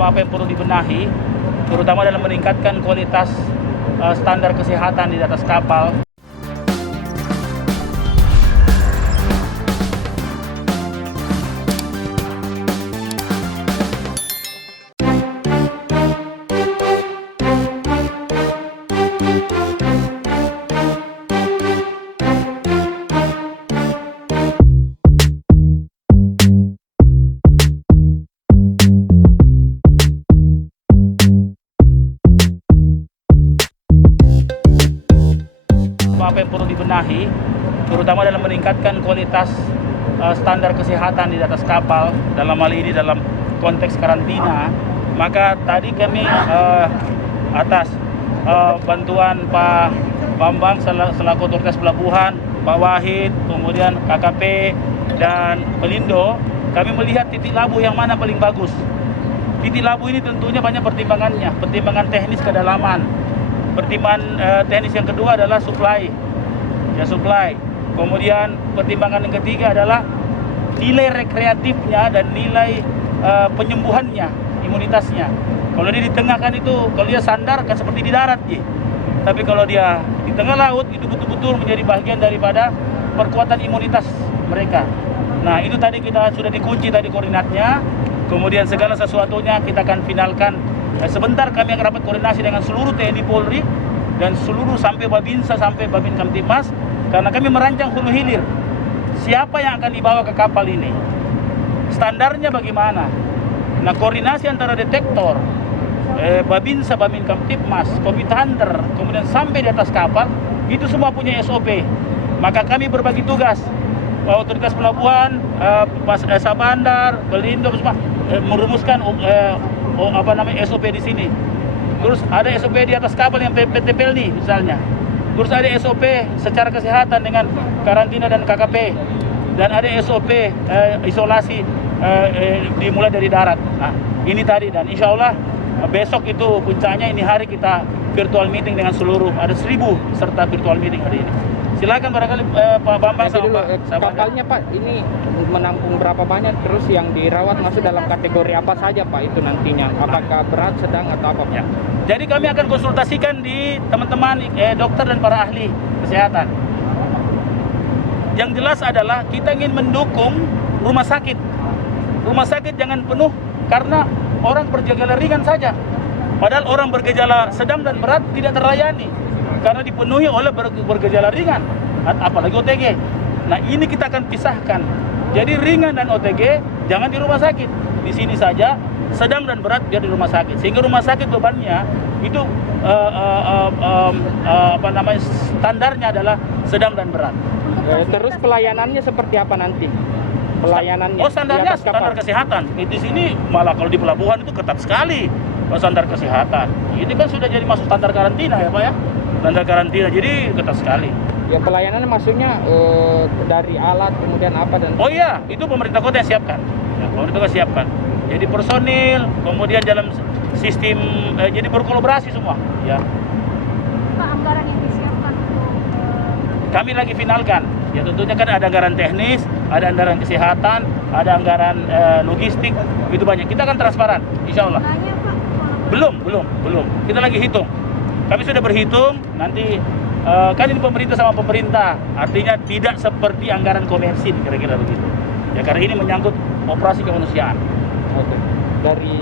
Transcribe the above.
apa yang perlu dibenahi, terutama dalam meningkatkan kualitas standar kesehatan di atas kapal. Apa yang perlu dibenahi, terutama dalam meningkatkan kualitas standar kesehatan di atas kapal, dalam hal ini dalam konteks karantina. Maka tadi kami atas bantuan Pak Bambang selaku otoritas pelabuhan, Pak Wahid, kemudian KKP dan Pelindo, kami melihat titik labuh yang mana paling bagus. Titik labuh ini tentunya banyak pertimbangannya, pertimbangan teknis kedalaman. Pertimbangan teknis yang kedua adalah supply. Kemudian pertimbangan yang ketiga adalah nilai rekreatifnya dan nilai penyembuhannya, imunitasnya. Kalau dia di tengah kan itu, kalau dia sandar kan seperti di darat, tapi kalau dia di tengah laut itu betul-betul menjadi bagian daripada perkuatan imunitas mereka. Nah, itu tadi kita sudah dikunci tadi koordinatnya. Kemudian segala sesuatunya kita akan finalkan. Sebentar kami akan rapat koordinasi dengan seluruh TNI Polri dan seluruh sampai Babinsa sampai Babin Kamtibmas, karena kami merancang hulu hilir siapa yang akan dibawa ke kapal ini, standarnya bagaimana. Nah, koordinasi antara detektor, Babinsa, Babin Kamtibmas, Covid Hunter, kemudian sampai di atas kapal itu semua punya SOP. Maka kami berbagi tugas, otoritas pelabuhan, Sabandar, Belindo semua merumuskan SOP di sini. Terus ada SOP di atas kapal yang PT Pelni misalnya. Terus ada SOP secara kesehatan dengan karantina dan KKP. Dan ada SOP isolasi dimulai dari darat. Nah, ini tadi, dan insya Allah besok itu puncaknya, ini hari kita virtual meeting dengan seluruh, ada 1.000 peserta virtual meeting hari ini. Silakan barangkali Pak Bambang sama Pak. Kapalnya Pak ini menampung berapa banyak, terus yang dirawat masuk dalam kategori apa saja Pak itu nantinya? Apakah berat, sedang atau apa Pak? Ya. Jadi kami akan konsultasikan di teman-teman dokter dan para ahli kesehatan. Yang jelas adalah kita ingin mendukung rumah sakit. Rumah sakit jangan penuh karena orang bergejala ringan saja. Padahal orang bergejala sedang dan berat tidak terlayani karena dipenuhi oleh bergejala ringan, apalagi OTG. Nah, ini kita akan pisahkan. Jadi ringan dan OTG jangan di rumah sakit. Di sini saja, sedang dan berat biar di rumah sakit. Sehingga rumah sakit bebannya itu standarnya adalah sedang dan berat. Terus pelayanannya seperti apa nanti? Pelayanannya? Standarnya standar kesehatan. Di sini malah kalau di pelabuhan itu ketat sekali standar kesehatan. Ini kan sudah jadi masuk standar karantina ya Pak ya. Standar karantina, jadi ketat sekali. Ya, pelayanannya maksudnya dari alat kemudian apa dan... Oh iya, itu pemerintah kota yang siapkan. Ya, pemerintah kota siapkan. Jadi personil, kemudian dalam sistem, jadi berkolaborasi semua. Ya. Pak, anggaran yang disiapkan untuk... Kami lagi finalkan. Ya tentunya kan ada anggaran teknis, ada anggaran kesehatan, ada anggaran logistik, itu banyak. Kita akan transparan, insya Allah. Banyak, Pak. Belum. Kita lagi hitung. Kami sudah berhitung, nanti kan ini pemerintah sama pemerintah, artinya tidak seperti anggaran komersil kira-kira begitu. Ya karena ini menyangkut operasi kemanusiaan. Oke. Dari